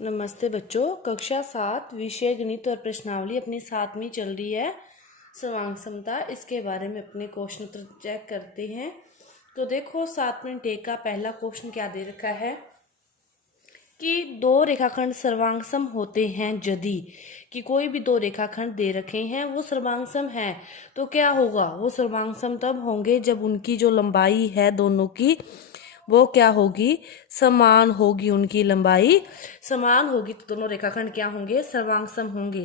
नमस्ते बच्चों, कक्षा 7 विषय गणित और प्रश्नावली अपनी 7वीं चल रही है। सर्वांग समता, इसके बारे में अपने क्वेश्चन उत्तर चेक करते हैं। तो देखो 7वें टेक का पहला क्वेश्चन क्या दे रखा है कि दो रेखाखंड सर्वांग सम होते हैं यदि कि कोई भी दो रेखाखंड दे रखे हैं वो सर्वांग सम है। तो क्या होगा, वो सर्वांग सम तब होंगे जब उनकी जो लंबाई है दोनों की वो क्या होगी, समान होगी। उनकी लंबाई समान होगी तो दोनों रेखाखंड क्या होंगे, सर्वांग सम होंगे।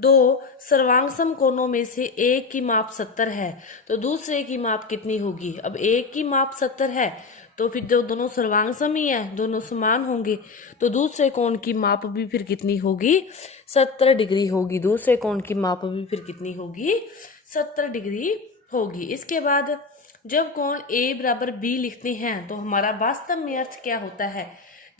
दो सर्वांग सम कोणों में से एक की माप 70 है तो दूसरे की माप कितनी होगी। अब एक की माप 70 है तो फिर जो दोनों सर्वांग सम ही है, दोनों समान होंगे, तो दूसरे कोण की माप भी फिर कितनी होगी, 70 डिग्री होगी। दूसरे कोण की माप भी फिर कितनी होगी, 70 डिग्री होगी। इसके बाद जब कोण A बराबर B लिखते हैं तो हमारा वास्तव में अर्थ क्या होता है।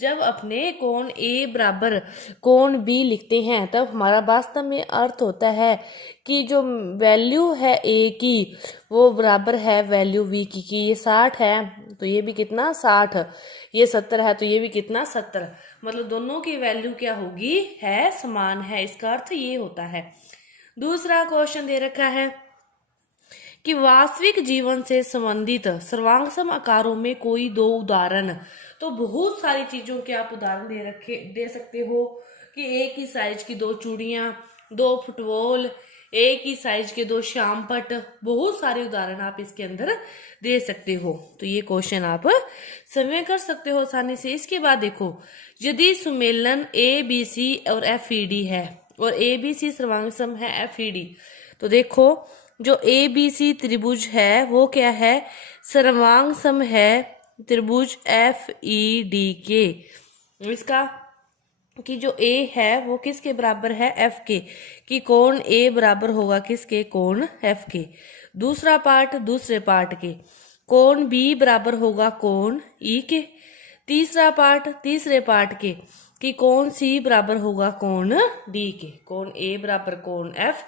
जब अपने कोण A बराबर कोण B लिखते हैं तब हमारा वास्तव में अर्थ होता है कि जो वैल्यू है A की वो बराबर है वैल्यू B की। कि ये 60 है तो ये भी कितना 60, ये 70 है तो ये भी कितना 70, मतलब दोनों की वैल्यू क्या होगी, है समान है। इसका अर्थ ये होता है। दूसरा क्वेश्चन दे रखा है कि वास्तविक जीवन से संबंधित सर्वांग सम आकारों में कोई दो उदाहरण। तो बहुत सारी चीजों के आप उदाहरण दे सकते हो कि एक ही साइज की दो चूड़ियां, दो फुटबॉल, एक ही साइज के दो श्यामपट, बहुत सारे उदाहरण आप इसके अंदर दे सकते हो। तो ये क्वेश्चन आप समय कर सकते हो आसानी से। इसके बाद देखो, यदि सुमेलन ABC और FED है और ABC सर्वांग सम है FED, तो देखो जो ABC त्रिभुज है वो क्या है, सर्वांग सम है त्रिभुज FED के। इसका कि जो A है वो किसके बराबर है, F के, कि कोण A बराबर होगा किसके, कोण F के। दूसरा पार्ट दूसरे पार्ट के, कोण B बराबर होगा कोण E के। तीसरा पार्ट तीसरे पार्ट के, कि कोण C बराबर होगा कोण D के। कोण A बराबर कोण F,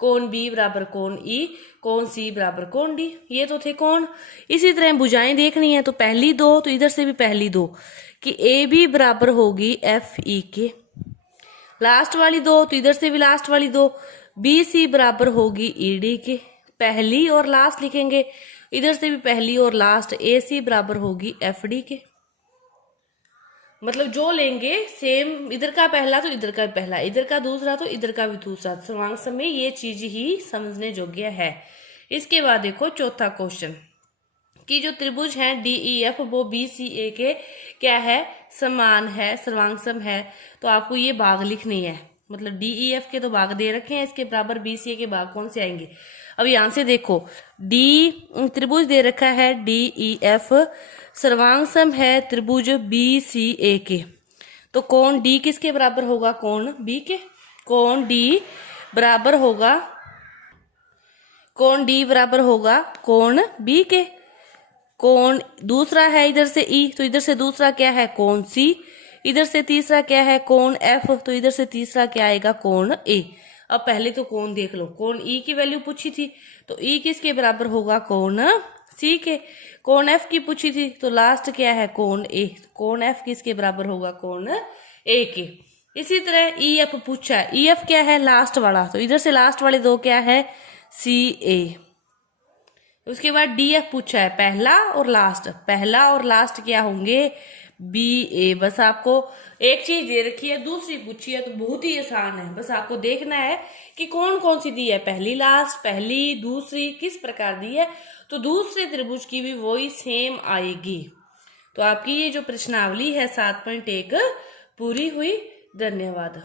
कोण B बराबर कोण E, कोण C बराबर कोण D। ये तो थे कोण। इसी तरह भुजाएं देखनी है तो पहली दो, तो इधर से भी पहली दो, कि AB बराबर होगी FE के। लास्ट वाली दो तो इधर से भी लास्ट वाली दो, BC बराबर होगी ED के। पहली और लास्ट लिखेंगे, इधर से भी पहली और लास्ट, AC बराबर होगी FD के। मतलब जो लेंगे सेम, इधर का पहला तो इधर का पहला, इधर का दूसरा तो इधर का भी दूसरा। सर्वांग सम में ये चीज ही समझने योग्य है। इसके बाद देखो चौथा क्वेश्चन कि जो त्रिभुज है DEF वो BCA के क्या है, समान है, सर्वांग सम है। तो आपको ये भाग लिखनी है, मतलब DEF के तो भाग दे रखे हैं, इसके बराबर BCA के भाग कौन से आएंगे। अब यहां से देखो त्रिभुज दे रखा है DEF, सर्वांग सम है त्रिभुज BCA के। तो कोण D किसके बराबर होगा, कोण B के। कोण D बराबर होगा, कोण D बराबर होगा कोण B के। कोण दूसरा है इधर से E, तो इधर से दूसरा क्या है, कोण C। इधर से तीसरा क्या है, कोण F, तो इधर से तीसरा क्या आएगा, कोण A। अब पहले तो कोण देख लो, कोण E की वैल्यू पूछी थी तो E किसके बराबर होगा, कोण C के। कोण F की पूछी थी तो लास्ट क्या है, कोण A। कोण F किसके बराबर होगा, कोण A के। इसी तरह EF पूछा है, EF क्या है, लास्ट वाला, तो इधर से लास्ट वाले दो क्या है, CA। उसके बाद DF पूछा है, पहला और लास्ट, पहला और लास्ट क्या होंगे, BA। बस आपको एक चीज दे रखी है, दूसरी पूछी है, तो बहुत ही आसान है। बस आपको देखना है कि कौन कौन सी दी है, पहली लास्ट, पहली दूसरी किस प्रकार दी है, तो दूसरे त्रिभुज की भी वही सेम आएगी। तो आपकी ये जो प्रश्नावली है 7.1 पूरी हुई। धन्यवाद।